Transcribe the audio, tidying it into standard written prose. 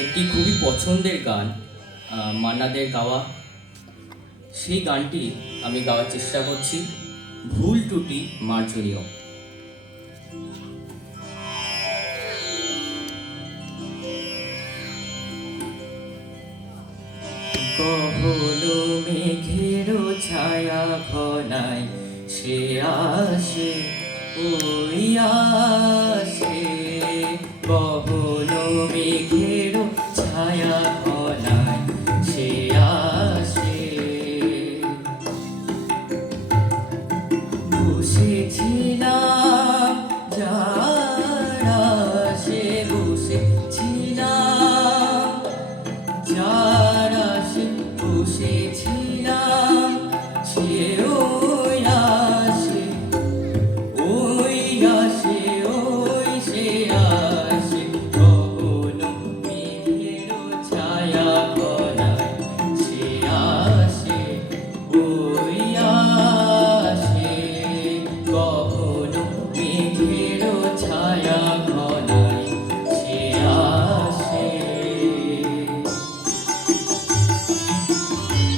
একটি খুবই পছন্দের গান, মান্নাদের গাওয়া। সেই গানটি আমি গাওয়ার চেষ্টা করছি, ভুল ত্রুটি মার্জনীয়। গহন মেঘের ছায়া ঘনায় সে আসে, ওই আসে। গহন মেঘের ছায়া